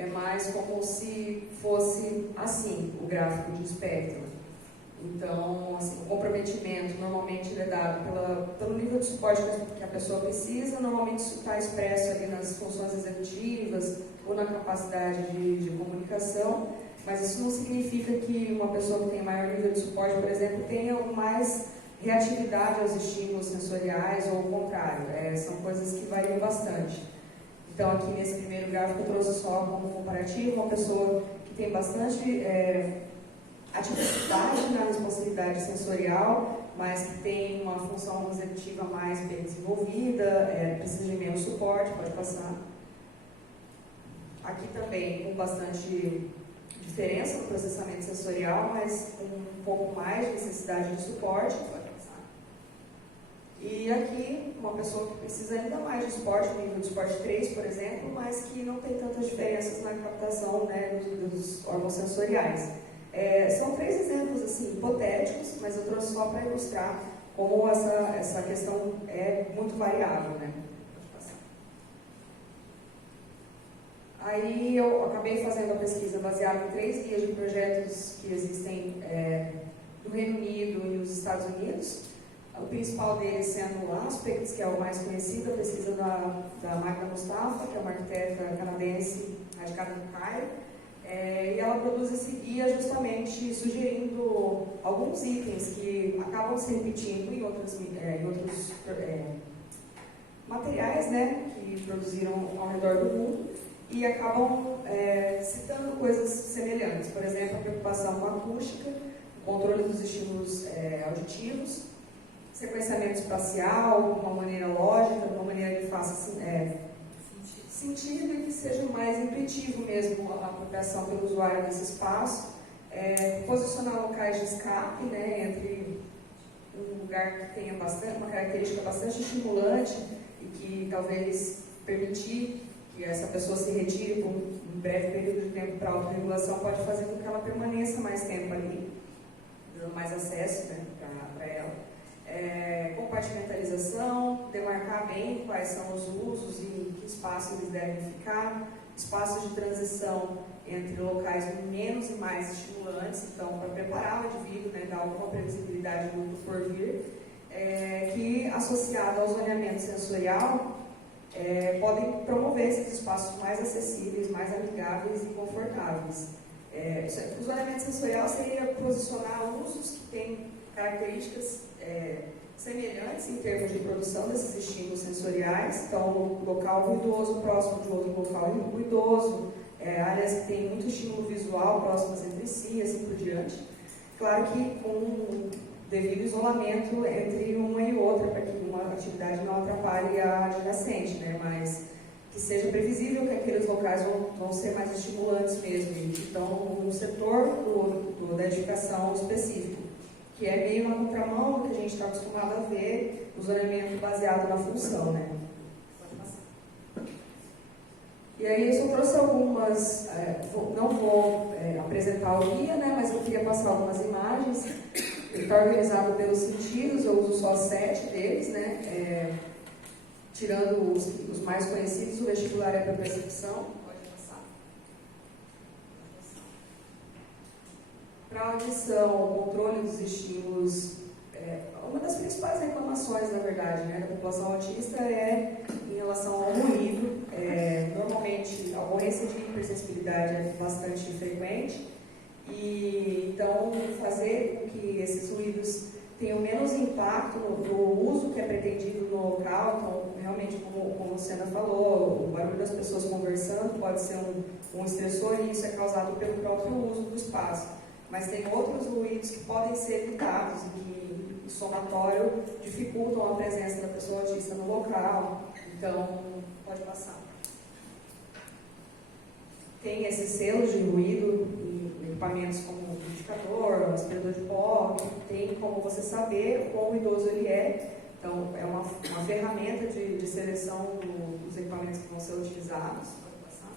é mais como se fosse assim o gráfico de espectro. Então, assim, o comprometimento normalmente é dado pelo nível de suporte que a pessoa precisa. Normalmente isso está expresso ali nas funções executivas ou na capacidade de comunicação, mas isso não significa que uma pessoa que tem maior nível de suporte, por exemplo, tenha mais reatividade aos estímulos sensoriais ou o contrário. São coisas que variam bastante. Então, aqui nesse primeiro gráfico eu trouxe só como comparativo uma pessoa que tem bastante atividade na responsividade sensorial, mas que tem uma função executiva mais bem desenvolvida, precisa de menos suporte, pode passar. Aqui também com bastante diferença no processamento sensorial, mas com um pouco mais de necessidade de suporte, pode passar. E aqui uma pessoa que precisa ainda mais de suporte, no nível de suporte 3, por exemplo, mas que não tem tantas diferenças na captação, né, dos órgãos sensoriais. São 3 exemplos assim, hipotéticos, mas eu trouxe só para ilustrar como essa questão é muito variável, né? Aí eu acabei fazendo a pesquisa baseada em 3 guias de projetos que existem no Reino Unido e nos Estados Unidos. O principal deles sendo o Aspects, que é o mais conhecido, a pesquisa da Magda Mustafa, que é uma arquiteta canadense radicada no Cairo. E ela produz esse guia justamente sugerindo alguns itens que acabam se repetindo em outros materiais, né, que produziram ao redor do mundo e acabam citando coisas semelhantes. Por exemplo, a preocupação com a acústica, o controle dos estímulos auditivos, sequenciamento espacial, de uma maneira lógica, de uma maneira que faça sentido e que seja mais intuitivo mesmo a apropriação pelo usuário desse espaço, posicionar locais de escape, né, entre um lugar que tenha uma característica bastante estimulante e que talvez permitir que essa pessoa se retire por um breve período de tempo para autorregulação pode fazer com que ela permaneça mais tempo ali, dando mais acesso, né, para ela. Compartimentalização, demarcar bem quais são os usos e em que espaço eles devem ficar, espaços de transição entre locais menos e mais estimulantes, então para preparar o indivíduo, né, dar alguma previsibilidade do porvir, que associado ao zoneamento sensorial podem promover esses espaços mais acessíveis, mais amigáveis e confortáveis. O zoneamento sensorial seria posicionar usos que têm características semelhantes em termos de produção desses estímulos sensoriais, então um local ruidoso próximo de outro local ruidoso, áreas que têm muito estímulo visual próximas entre si, assim por diante. Claro que com devido isolamento entre uma e outra, para que uma atividade não atrapalhe a adjacente, né? Mas que seja previsível que aqueles locais vão ser mais estimulantes mesmo, então no setor da edificação específico, que é meio na contramão do que a gente está acostumado a ver, o zoneamento baseado na função, né? Pode passar. E aí eu só trouxe algumas, não vou apresentar o guia, né, mas eu queria passar algumas imagens. Ele está organizado pelos sentidos, eu uso só 7 deles, né? Tirando os mais conhecidos, o vestibular é para percepção. Para a audição, o controle dos estímulos, uma das principais reclamações, na verdade, né, da população autista é em relação ao ruído. Normalmente, a ocorrência de hipersensibilidade é bastante frequente, e então fazer com que esses ruídos tenham menos impacto no uso que é pretendido no local. Então, realmente, como a Luciana falou, o barulho das pessoas conversando pode ser um estressor, e isso é causado pelo próprio uso do espaço. Mas tem outros ruídos que podem ser evitados e que, em somatório, dificultam a presença da pessoa autista no local. Então, pode passar. Tem esses selos de ruído em equipamentos como o indicador, o aspirador de pó, que tem como você saber quão ruidoso ele é. Então, é uma ferramenta de seleção dos equipamentos que vão ser utilizados. Pode passar.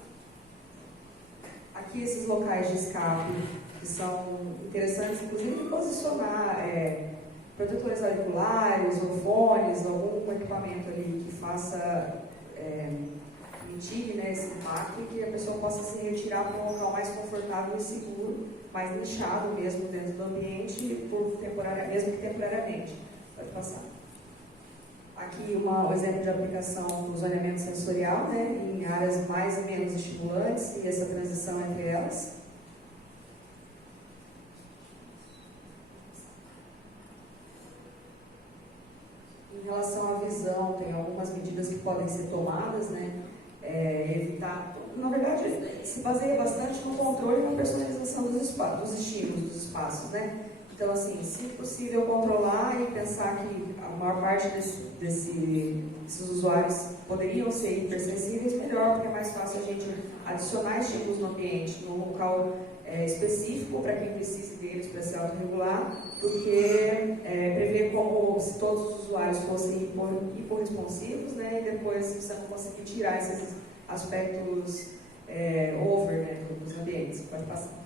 Aqui, esses locais de escape, que são interessantes, inclusive, posicionar protetores auriculares ou fones, algum equipamento ali que faça mitigue, né, esse impacto e que a pessoa possa se retirar para um local mais confortável e seguro, mais nichado mesmo dentro do ambiente, mesmo que temporariamente. Pode passar. Aqui um exemplo de aplicação do zoneamento sensorial, né, em áreas mais e menos estimulantes e essa transição entre elas. Em relação à visão, tem algumas medidas que podem ser tomadas, né, evitar... Na verdade, se baseia bastante no controle e na personalização dos estímulos, dos espaços, né? Então, assim, se possível controlar e pensar que a maior parte desses usuários poderiam ser hipersensíveis, melhor, porque é mais fácil a gente adicionar estímulos no ambiente, num local específico para quem precise deles para se autorregular, do que prever como se todos os usuários fossem hiporresponsivos, né, e depois você não conseguir tirar esses aspectos over, né, dos ambientes. Pode passar.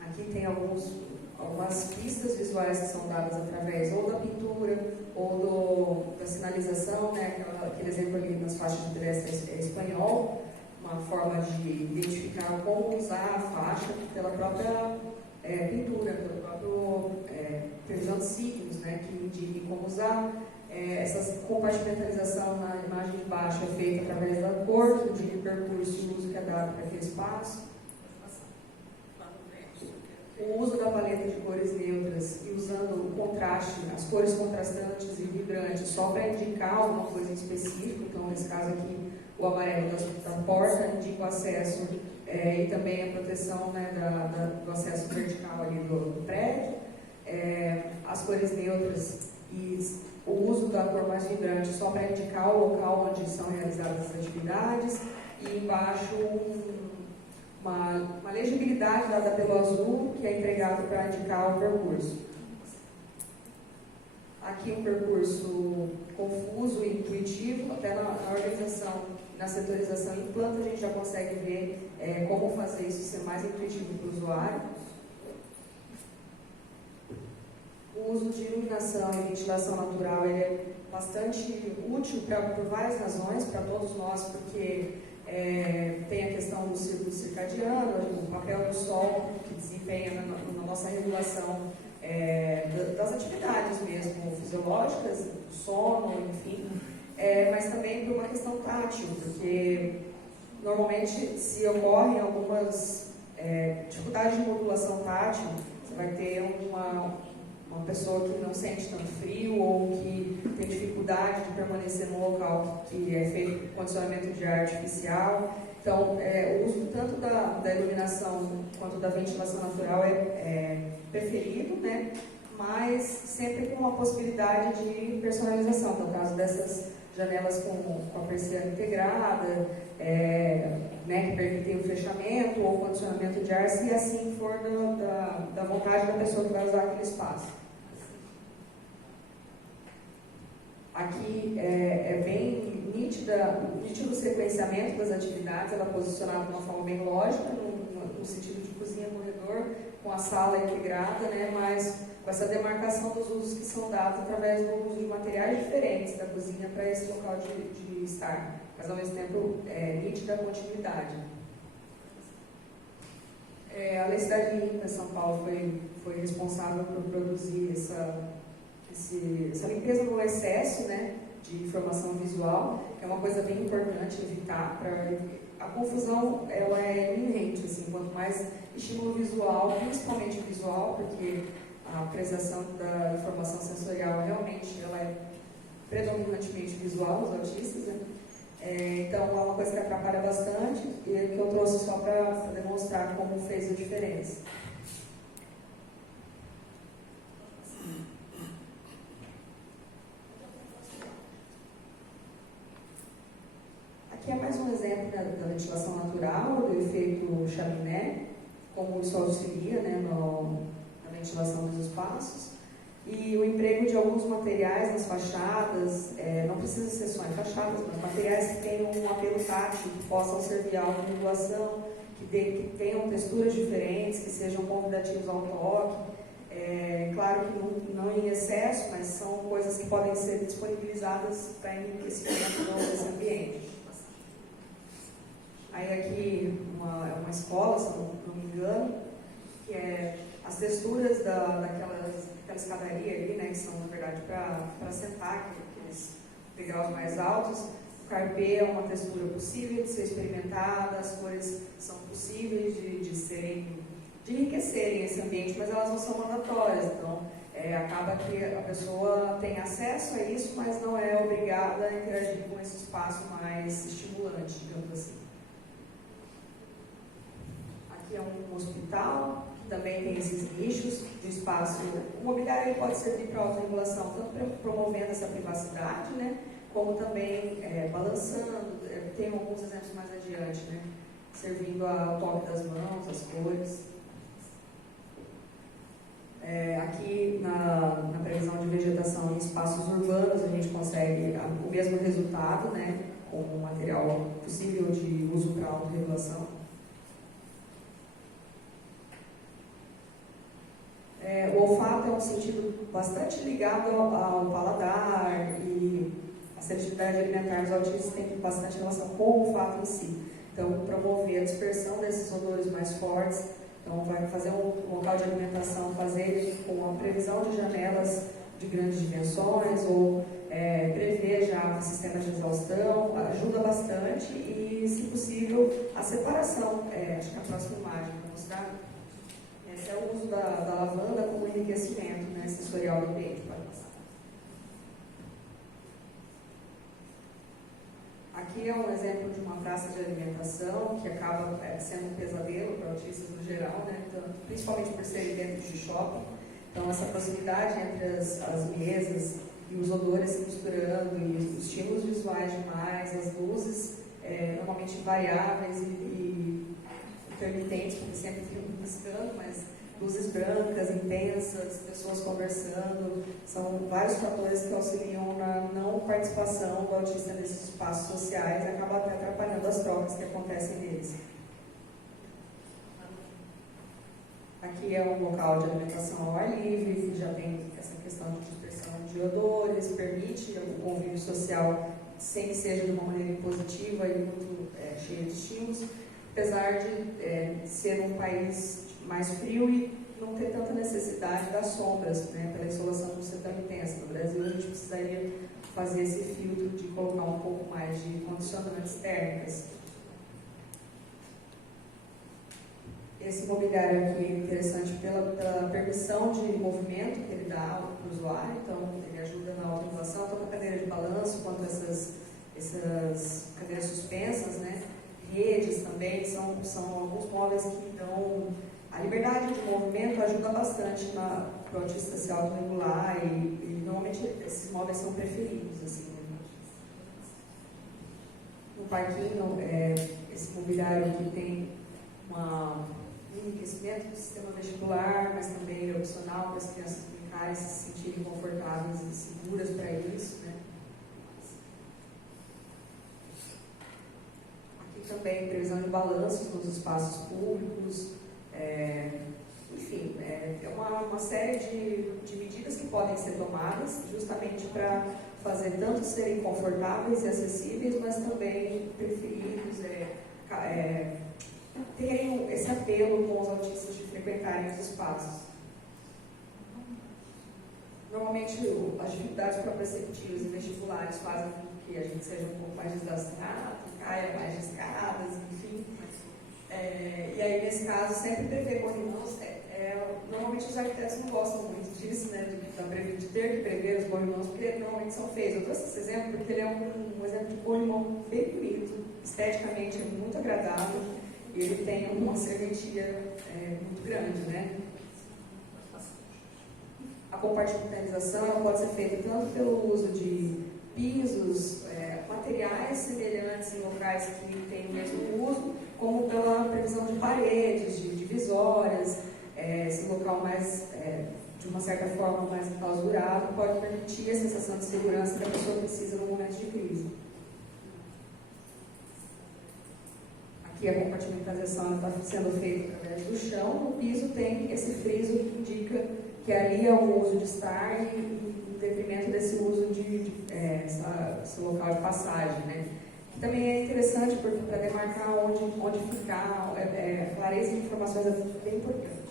Aqui tem algumas pistas visuais que são dadas através ou da pintura ou da sinalização, né? Aquele exemplo ali nas faixas de pedestre é espanhol, uma forma de identificar como usar a faixa pela própria pintura, pelo próprio previsão de signos, né? Que indiquem como usar. Essa compartimentalização na imagem de baixo é feita através da cor, que indica o percurso e o uso que é dado para aquele espaço. O uso da paleta de cores neutras e usando o contraste, as cores contrastantes e vibrantes, só para indicar alguma coisa em específico. Então, nesse caso aqui, o amarelo da porta indica o acesso e também a proteção, né, do acesso vertical ali do prédio. As cores neutras e o uso da cor mais vibrante só para indicar o local onde são realizadas as atividades. E embaixo uma legibilidade dada pelo azul, que é entregado para indicar o percurso. Aqui um percurso confuso e intuitivo, até na organização, na setorização em planta, a gente já consegue ver como fazer isso ser mais intuitivo para o usuário. O uso de iluminação e ventilação natural ele é bastante útil por várias razões, para todos nós, porque tem a questão do ciclo circadiano, o papel do sol que desempenha na nossa regulação das atividades mesmo fisiológicas, do sono, enfim, mas também por uma questão tátil, porque normalmente se ocorrem algumas dificuldades de modulação tátil, você vai ter uma pessoa que não sente tanto frio ou que tem dificuldade de permanecer no local que é feito condicionamento de ar artificial. Então, o uso tanto da iluminação quanto da ventilação natural é preferido, né? Mas sempre com uma possibilidade de personalização, no caso dessas janelas com a persiana integrada, né, que permitem o fechamento ou condicionamento de ar, se assim for da vontade da pessoa que vai usar aquele espaço. Aqui é bem nítido o sequenciamento das atividades, ela é posicionada de uma forma bem lógica, no sentido de cozinha-corredor, com a sala integrada, né, mas com essa demarcação dos usos que são dados através do uso de materiais diferentes da cozinha para esse local de estar, mas ao mesmo tempo nítida a continuidade. A Lei Cidade Limpa em São Paulo foi responsável por produzir essa limpeza no excesso, né, de informação visual, que é uma coisa bem importante evitar. A confusão ela é iminente, assim, quanto mais estímulo visual, principalmente visual, porque a apreciação da informação sensorial realmente ela é predominantemente visual, os autistas, né? Então é uma coisa que atrapalha bastante e que eu trouxe só para demonstrar como fez a diferença. Aqui é mais um exemplo da ventilação natural, do efeito chaminé, como isso auxilia, né, na ventilação dos espaços. E o emprego de alguns materiais nas fachadas, não precisa ser só em fachadas, mas materiais que tenham um apelo tátil, que possam servir a autorregulação, que tenham texturas diferentes, que sejam convidativos ao toque. Claro que não em excesso, mas são coisas que podem ser disponibilizadas para enriquecimento desse ambiente. Aí aqui uma escola, se não me engano, que é as texturas daquela escadaria ali, né, que são, na verdade, para sentar, aqueles degraus mais altos. O carpê é uma textura possível de ser experimentada, as cores são possíveis de enriquecerem esse ambiente, mas elas não são mandatórias, então acaba que a pessoa tem acesso a isso, mas não é obrigada a interagir com esse espaço mais estimulante, digamos assim. Aqui é um hospital, que também tem esses nichos de espaço. O mobiliário pode servir para autorregulação, tanto promovendo essa privacidade, né, como também balançando, tem alguns exemplos mais adiante, né, servindo ao toque das mãos, as cores. Aqui na previsão de vegetação em espaços urbanos a gente consegue o mesmo resultado, né, com um material possível de uso para autorregulação. O olfato é um sentido bastante ligado ao paladar, e a seletividade alimentar dos autistas tem bastante relação com o olfato em si. Então, promover a dispersão desses odores mais fortes. Então, vai fazer um local de alimentação, fazer ele com a previsão de janelas de grandes dimensões, ou prever já sistemas de exaustão, ajuda bastante, e, se possível, a separação. Acho que é a próxima imagem para mostrar. Esse é o uso da lavanda como enriquecimento, né, sensorial do ambiente. Aqui é um exemplo de uma praça de alimentação que acaba sendo um pesadelo para autistas no geral, né? Então, principalmente por serem dentro de shopping. Então, essa proximidade entre as mesas e os odores se misturando, e os estímulos visuais demais, as luzes normalmente variáveis e intermitentes, porque sempre ficam piscando, mas luzes brancas, intensas, pessoas conversando, são vários fatores que auxiliam na não participação do autista nesses espaços sociais e acaba até atrapalhando as trocas que acontecem neles. Aqui é um local de alimentação ao ar livre, que já tem essa questão de dispersão de odores, permite o convívio social sem que seja de uma maneira impositiva e muito cheia de estímulos, apesar de ser um país mais frio e não ter tanta necessidade das sombras, né, pela insolação não ser tão intensa. No Brasil, a gente precisaria fazer esse filtro de colocar um pouco mais de condicionantes térmicas. Esse mobiliário aqui é interessante pela permissão de movimento que ele dá para o usuário, então ele ajuda na autorregulação, tanto a cadeira de balanço quanto essas cadeiras suspensas, né? Redes também, são alguns móveis que dão a liberdade de movimento, ajuda bastante para o autista se autorregular, e normalmente esses móveis são preferidos. Assim, né? No parquinho, esse mobiliário que tem um enriquecimento do sistema vestibular, mas também é opcional para as crianças brincarem, se sentirem confortáveis e seguras para isso, né? Aqui também previsão de balanços nos espaços públicos, enfim, é uma série de medidas que podem ser tomadas justamente para fazer tanto serem confortáveis e acessíveis, mas também preferidos, terem esse apelo com os autistas de frequentarem os espaços. Normalmente, as dificuldades proprioceptivas e vestibulares fazem com que a gente seja um pouco mais desastrado, caia mais de escadas, enfim. E aí, nesse caso, sempre prever corrimãos. Normalmente os arquitetos não gostam muito disso, né, de ter que prever os corrimãos, porque normalmente são feios. Eu trouxe esse exemplo porque ele é um exemplo de corrimão bem bonito, esteticamente é muito agradável, e ele tem uma serventia muito grande, né? A compartimentalização ela pode ser feita tanto pelo uso de pisos, materiais semelhantes em locais que têm o mesmo uso, como pela previsão de paredes, de divisórias. Esse local mais, de uma certa forma, mais enclausurado, pode permitir a sensação de segurança que a pessoa precisa no momento de crise. Aqui a compartimentalização está sendo feita através do chão. No piso tem esse friso que indica que ali é o uso de estar em detrimento desse uso esse local de passagem, né? que também é interessante para demarcar onde ficar, clareza de informações é bem importante.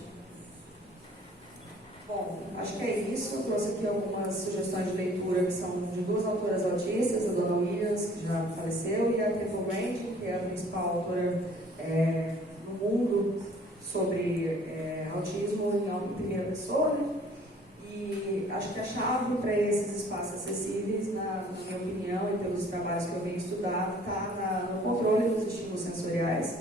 Bom, acho que é isso. Eu trouxe aqui algumas sugestões de leitura que são de duas autoras autistas, a Donna Williams, que já faleceu, e a Temple Grandin, que é a principal autora no mundo sobre autismo em primeira pessoa, né? E acho que a chave para esses espaços acessíveis, na minha opinião, e pelos trabalhos que eu venho estudando, está no controle dos estímulos sensoriais,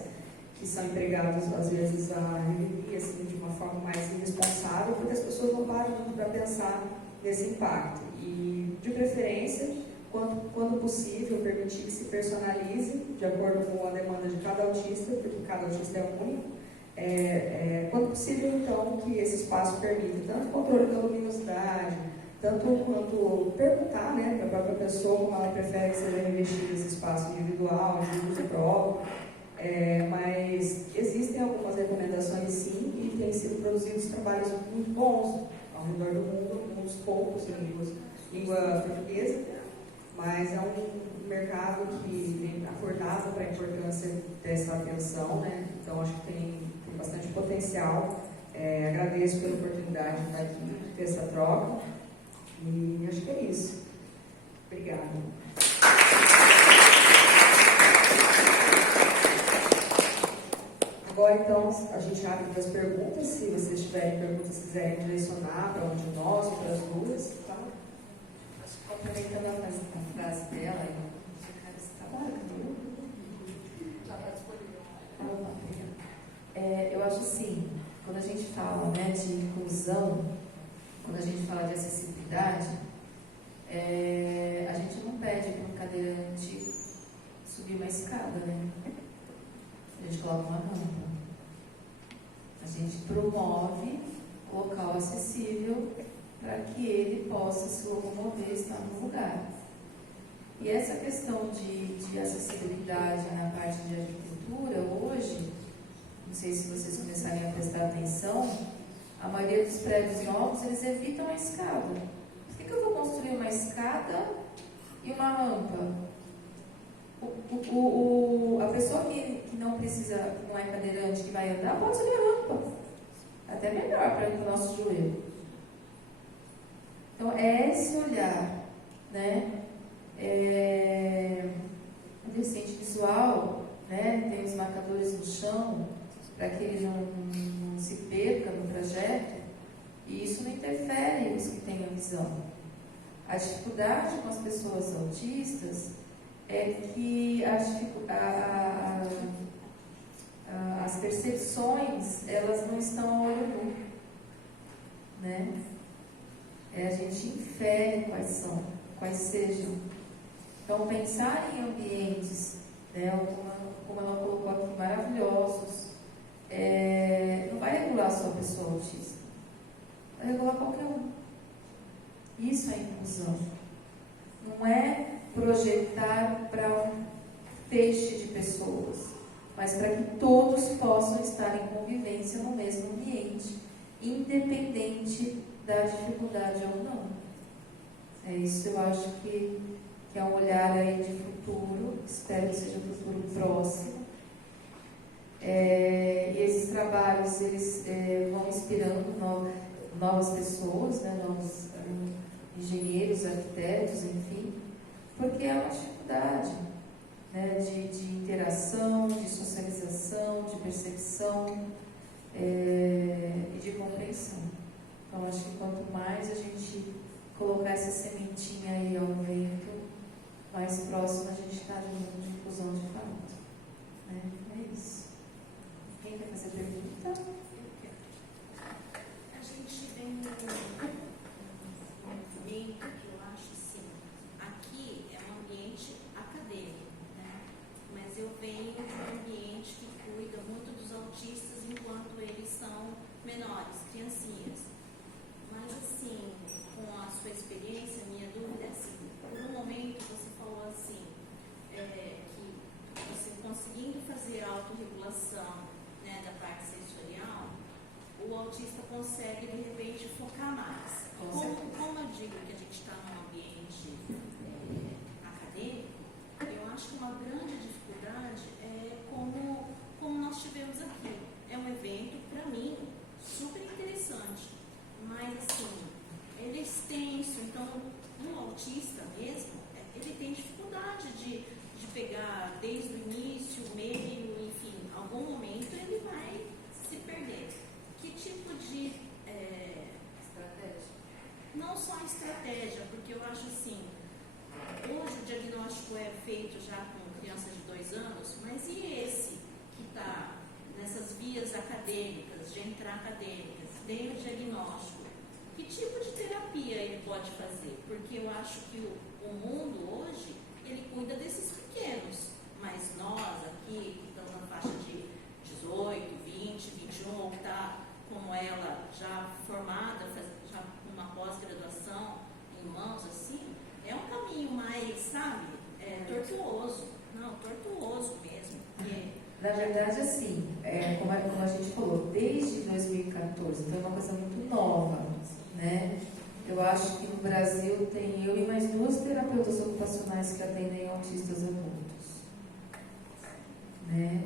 que são empregados, às vezes, a revelia, assim, de uma forma mais irresponsável, porque as pessoas não param muito para pensar nesse impacto. E, de preferência, quando possível, permitir que se personalize, de acordo com a demanda de cada autista, porque cada autista é único. Quando possível, então, que esse espaço permita tanto o controle da luminosidade, tanto quanto perguntar, né, para a própria pessoa como ela prefere que seja revestido esse espaço individual, de uso próprio. Mas existem algumas recomendações, sim, e têm sido produzidos trabalhos muito bons ao redor do mundo, alguns poucos em língua portuguesa, mas é um mercado que vem acordado para a importância dessa atenção, né? Então acho que tem bastante potencial. Agradeço pela oportunidade de estar aqui, de ter essa troca, e acho que é isso. Obrigada. Agora, então, a gente abre para as perguntas. Se vocês tiverem perguntas, quiserem direcionar para um de nós ou para as duas, tá? Acho que complementando a frase dela, eu acho assim, quando a gente fala, né, de inclusão, quando a gente fala de acessibilidade, a gente não pede para um cadeirante subir uma escada, né? A gente coloca uma rampa. A gente promove local acessível para que ele possa se locomover e estar no lugar. E essa questão de acessibilidade na parte de arquitetura, hoje, não sei se vocês começarem a prestar atenção, a maioria dos prédios novos, eles evitam a escada. Por que eu vou construir uma escada e uma rampa? A pessoa que não precisa, que não é cadeirante, que vai andar, pode subir a rampa. Até melhor para o nosso joelho. Então, é esse olhar, né? O deficiente visual, né? Tem os marcadores no chão, para que ele não se perca no trajeto, e isso não interfere nos que têm a visão. A dificuldade com as pessoas autistas é que as percepções, elas não estão ao olho nu, né? A gente infere quais sejam. Então, pensar em ambientes, né, como ela colocou aqui, maravilhosos, não vai regular só a pessoa autista, vai regular qualquer um. Isso é inclusão. Não é projetar para um feixe de pessoas, mas para que todos possam estar em convivência no mesmo ambiente, independente da dificuldade ou não. Isso eu acho que é um olhar aí de futuro, espero que seja um futuro próximo. E esses trabalhos, eles vão inspirando novas pessoas, né, novos engenheiros, arquitetos, enfim, porque é uma dificuldade, né, de interação, de socialização, de percepção e de compreensão. Então, acho que quanto mais a gente colocar essa sementinha aí ao vento, mais próximo a gente está de mundo de inclusão de fato. Né? É isso. Quem quer fazer pergunta? A gente vem num movimento que eu acho assim, aqui é um ambiente acadêmico, né? Mas eu venho de um ambiente que cuida muito dos autistas enquanto eles são menores, criancinhas. Mas assim, com a sua experiência, minha dúvida é assim, por um momento você falou assim, que você conseguindo fazer a autorregulação, né, da parte sensorial, o autista consegue de repente focar mais. Como eu digo que a gente está num ambiente acadêmico, eu acho que uma grande dificuldade é como nós tivemos aqui. É um evento, para mim, super interessante, mas assim, ele é extenso, então um autista mesmo, ele tem dificuldade de pegar desde o início, o meio, enfim, algum momento ele vai se perder. Que tipo de Estratégia? não só a estratégia, porque eu acho assim, hoje o diagnóstico é feito já com crianças de 2 anos, mas e esse que está nessas vias acadêmicas, de entrar acadêmicas, tem o diagnóstico, que tipo de terapia ele pode fazer? Porque eu acho que o mundo hoje, ele cuida desses pequenos, mas nós aqui, que estamos na faixa de 18, 20, 21, ou que está como ela já formada, já com uma pós-graduação em mãos, assim, é um caminho mais, sabe, tortuoso. Não, tortuoso mesmo. Na verdade, assim, como a gente falou, desde 2014, então é uma coisa muito nova, né? Eu acho que no Brasil tem eu e mais 2 terapeutas ocupacionais que atendem autistas adultos, né?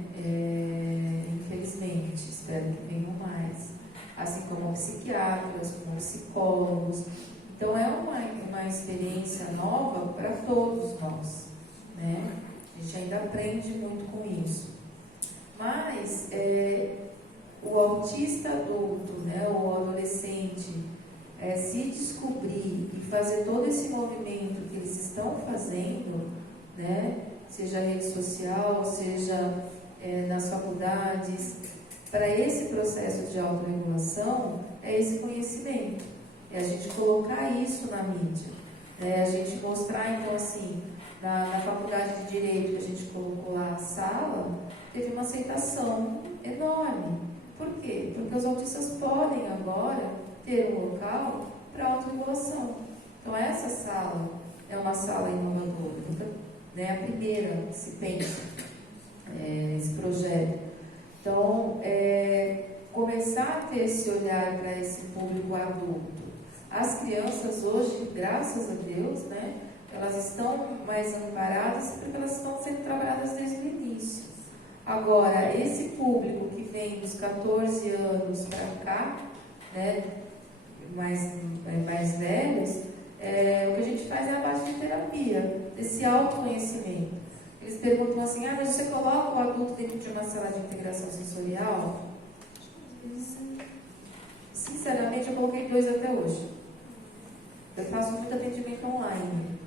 Infelizmente, espero que venham mais, assim como psiquiatras, como psicólogos. Então é uma experiência nova para todos nós, né? A gente ainda aprende muito com isso. Mas o autista adulto, né, o adolescente, se descobrir e fazer todo esse movimento que eles estão fazendo, né, seja rede social, seja nas faculdades, para esse processo de autorregulação, é esse conhecimento. É a gente colocar isso na mídia. A gente mostrar, então, assim, na faculdade de Direito, que a gente colocou lá a sala, teve uma aceitação enorme. Por quê? Porque os autistas podem agora ter um local para autorregulação. Então, essa sala é uma sala inovadora, né? A primeira que se pensa nesse projeto. Então, começar a ter esse olhar para esse público adulto. As crianças hoje, graças a Deus, né, elas estão mais amparadas porque elas estão sendo trabalhadas desde o início. Agora, esse público que vem dos 14 anos para cá, né, mais velhos, o que a gente faz é a base de terapia, desse autoconhecimento. Eles perguntam assim, mas você coloca o adulto dentro de uma sala de integração sensorial? Sinceramente, eu coloquei 2 até hoje. Eu faço muito atendimento online.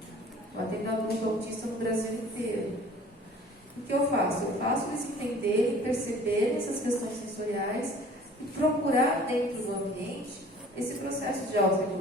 Eu atendo adulto autista no Brasil inteiro. O que eu faço? Eu faço eles entenderem, perceberem essas questões sensoriais e procurar dentro do ambiente esse processo de autorregulação.